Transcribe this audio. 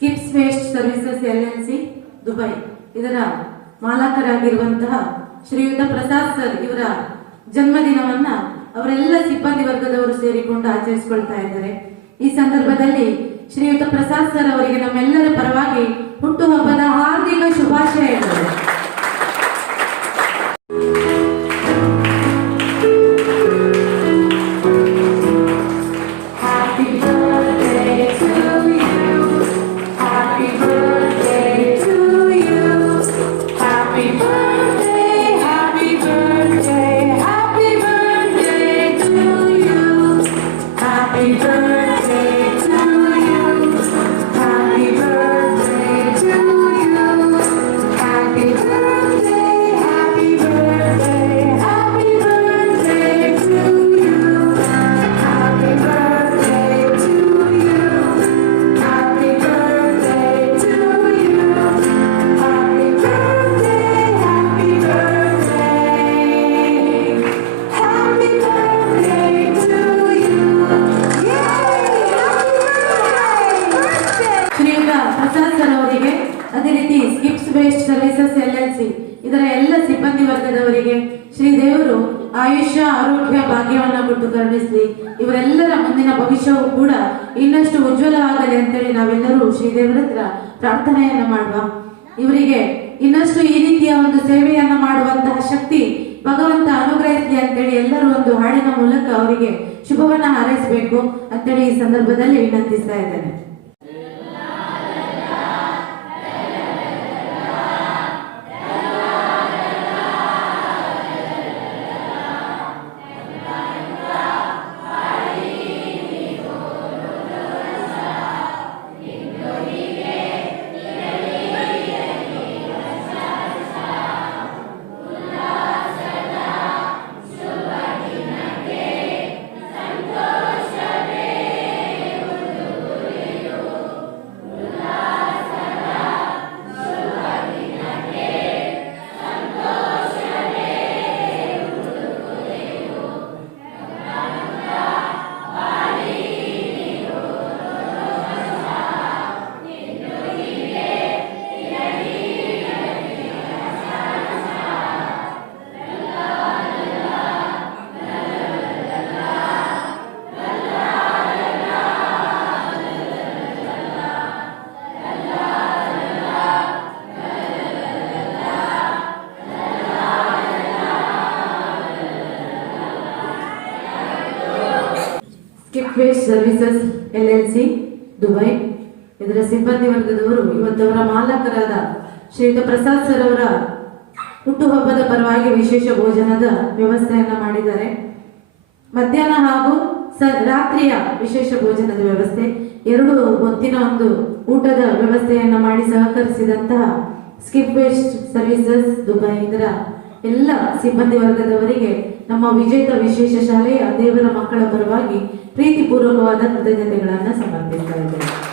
Skips waste services LLC Dubai ಇದರ ಮಾಲಕರಾಗಿರುವಂತಹ ಶ್ರೀಯುತ Prasad sir ಇವರ ಜನ್ಮದಿನವನ್ನ ಅವರೆಲ್ಲ ಸಿಬ್ಬಂದಿ ವರ್ಗದವರು ಸೇರಿಕೊಂಡು ಆಚರಿಸಿಕೊಳ್ತಾ ಇದ್ದಾರೆ. ಈ ಸಂದರ್ಭದಲ್ಲಿ ಶ್ರೀಯುತ ಪ್ರಸಾದ್ ಸರ್ ಅವರಿಗೆ ನಮ್ಮೆಲ್ಲರ ಪರವಾಗಿ ಹುಟ್ಟುಹಬ್ಬದ ಹಾರ್ದಿಕ ಶುಭಾಶಯಗಳು. ಅದೇ ರೀತಿ ಸ್ಕಿಪ್ಸ್ ವೇಸ್ಟ್ ಸರ್ವಿಸಸ್ LLC ಇದರ ಎಲ್ಲ ಸಿಬ್ಬಂದಿ ವರ್ಗದವರಿಗೆ ಶ್ರೀದೇವರು ಆಯುಷ್ಯ ಆರೋಗ್ಯ ಭಾಗ್ಯವನ್ನು ಕೊಟ್ಟು ಕರುಣಿಸಲಿ. ಇವರೆಲ್ಲರ ಮುಂದಿನ ಭವಿಷ್ಯವು ಕೂಡ ಇನ್ನಷ್ಟು ಉಜ್ವಲವಾಗಲಿ ಅಂತೇಳಿ ನಾವೆಲ್ಲರೂ ಶ್ರೀದೇವರ ಹತ್ರ ಪ್ರಾರ್ಥನೆಯನ್ನ ಮಾಡುವ. ಇವರಿಗೆ ಇನ್ನಷ್ಟು ಈ ರೀತಿಯ ಒಂದು ಸೇವೆಯನ್ನ ಮಾಡುವಂತಹ ಶಕ್ತಿ ಭಗವಂತ ಅನುಗ್ರಹಿಸಲಿ ಅಂತೇಳಿ ಎಲ್ಲರೂ ಒಂದು ಹಾಡಿನ ಮೂಲಕ ಅವರಿಗೆ ಶುಭವನ್ನ ಹಾರೈಸಬೇಕು ಅಂತೇಳಿ ಈ ಸಂದರ್ಭದಲ್ಲಿ ವಿನಂತಿಸ್ತಾ ಇದ್ದೇನೆ. Skip waste services LLC Dubai ಇದರ ಸಿಬ್ಬಂದಿ ವರ್ಗದವರು ಇವತ್ತವರ ಮಾಲಕರಾದ ಶ್ರೀಯುತ ಪ್ರಸಾದ್ ಸರ್ ಅವರ ಹುಟ್ಟುಹಬ್ಬದ ಪರವಾಗಿ ವಿಶೇಷ ಭೋಜನದ ವ್ಯವಸ್ಥೆಯನ್ನ ಮಾಡಿದ್ದಾರೆ. ಮಧ್ಯಾಹ್ನ ಹಾಗೂ ರಾತ್ರಿಯ ವಿಶೇಷ ಭೋಜನದ ವ್ಯವಸ್ಥೆ, ಎರಡು ಹೊತ್ತಿನ ಒಂದು ಊಟದ ವ್ಯವಸ್ಥೆಯನ್ನ ಮಾಡಿ ಸಹಕರಿಸಿದಂತಹ ಸ್ಕಿಪ್ ವೇಸ್ಟ್ ಸರ್ವಿಸಸ್ ದುಬೈ ಇದರ ಎಲ್ಲ ಸಿಬ್ಬಂದಿ ವರ್ಗದವರಿಗೆ ನಮ್ಮ ವಿಜೇತ ವಿಶೇಷ ಶಾಲೆಯ ದೇವರ ಮಕ್ಕಳ ಪರವಾಗಿ ಪ್ರೀತಿಪೂರ್ವಕವಾದ ಕೃತಜ್ಞತೆಗಳನ್ನು ಸಮರ್ಪಿಸ್ತಾ ಇದ್ದೇವೆ.